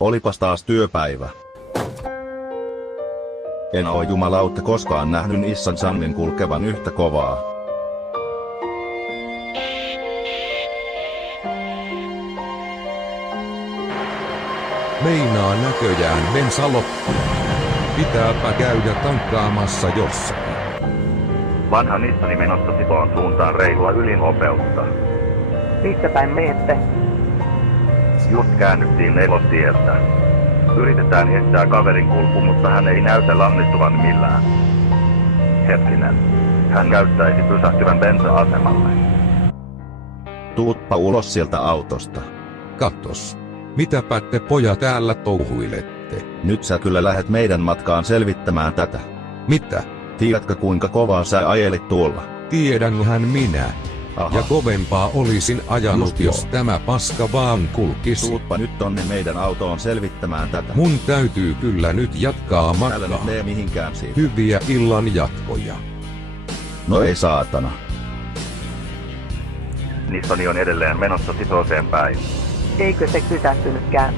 Olipas taas työpäivä. En oo jumalauta koskaan nähnyt Nissan Sunnin kulkevan yhtä kovaa. Meinaa näköjään bensa loppu. Pitääpä käydä tankkaamassa jossakin. Vanha Nissani menossa Sipoon suuntaan reilua ylinopeutta. Missä päin menette? Just käännyttiin Nelostieltä. Yritetään estää kaverin kulku, mutta hän ei näytä lannistuvan millään. Hetkinen. Hän näyttäisi pysähtyvän bensa-asemalle. Tuutpa ulos sieltä autosta. Kattos. Mitäpä te pojat täällä touhuilette? Nyt sä kyllä lähet meidän matkaan selvittämään tätä. Mitä? Tiedätkö kuinka kovaa sä ajelit tuolla? Tiedänhän minä. Aha. Ja kovempaa olisin ajanut, Just jos joo. tämä paska vaan kulkisi. Tuutpa nyt tonne meidän autoon selvittämään tätä. Mun täytyy kyllä nyt jatkaa Älä matkaa. nyt tee mihinkään siitä. Hyviä illan jatkoja. No ei saatana. Nissani on edelleen menossa Sipooseen päin. Eikö se pysähtynytkään?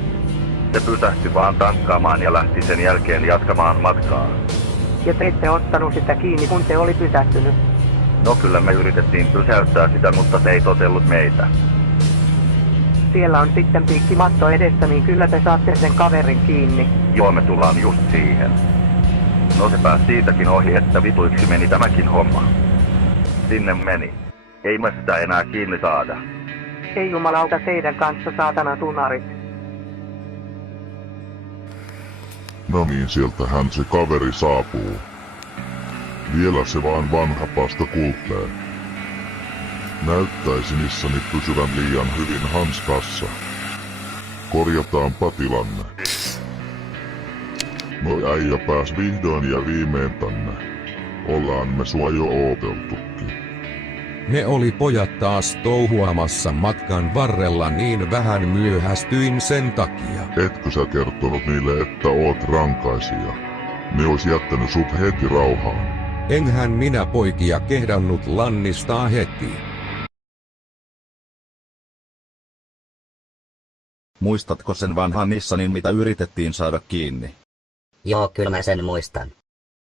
Se pysähtyi vaan tankkaamaan ja lähti sen jälkeen jatkamaan matkaa. Ja te ette ottanut sitä kiinni, kun se oli pysähtynyt. No kyllä me yritettiin pysäyttää sitä, mutta se ei totellut meitä. Siellä on sitten piikkimatto edessä, niin kyllä te saatte sen kaverin kiinni. Joo, me tullaan just siihen. No se pääsi siitäkin ohi, että vituiksi meni tämäkin homma. Sinne meni. Ei me sitä enää kiinni saada. Ei jumalauta teidän kanssa, saatana tunarit. No niin, sieltähän se kaveri saapuu. Vielä se vaan vanha pasta kulkee. Näyttäisi Nissani pysyvän liian hyvin hanskassa. Korjataanpa tilanne. No äijä pääs vihdoin ja viimein tänne. Ollaan me sua jo ooteltukin. Ne oli pojat taas touhuamassa matkan varrella, niin vähän myöhästyin sen takia. Etkö sä kertonut niille, että oot rankaisija? Ne ois jättänyt sut heti rauhaan. Enhän minä poikia kehdannut lannistaa heti. Muistatko sen vanhan Nissanin, mitä yritettiin saada kiinni? Joo, kyllä mä sen muistan.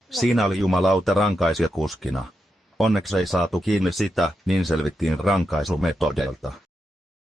Siinä oli jumalauta rankaisija kuskina. Onneksi ei saatu kiinni sitä, niin selvittiin rankaisumetodeilta.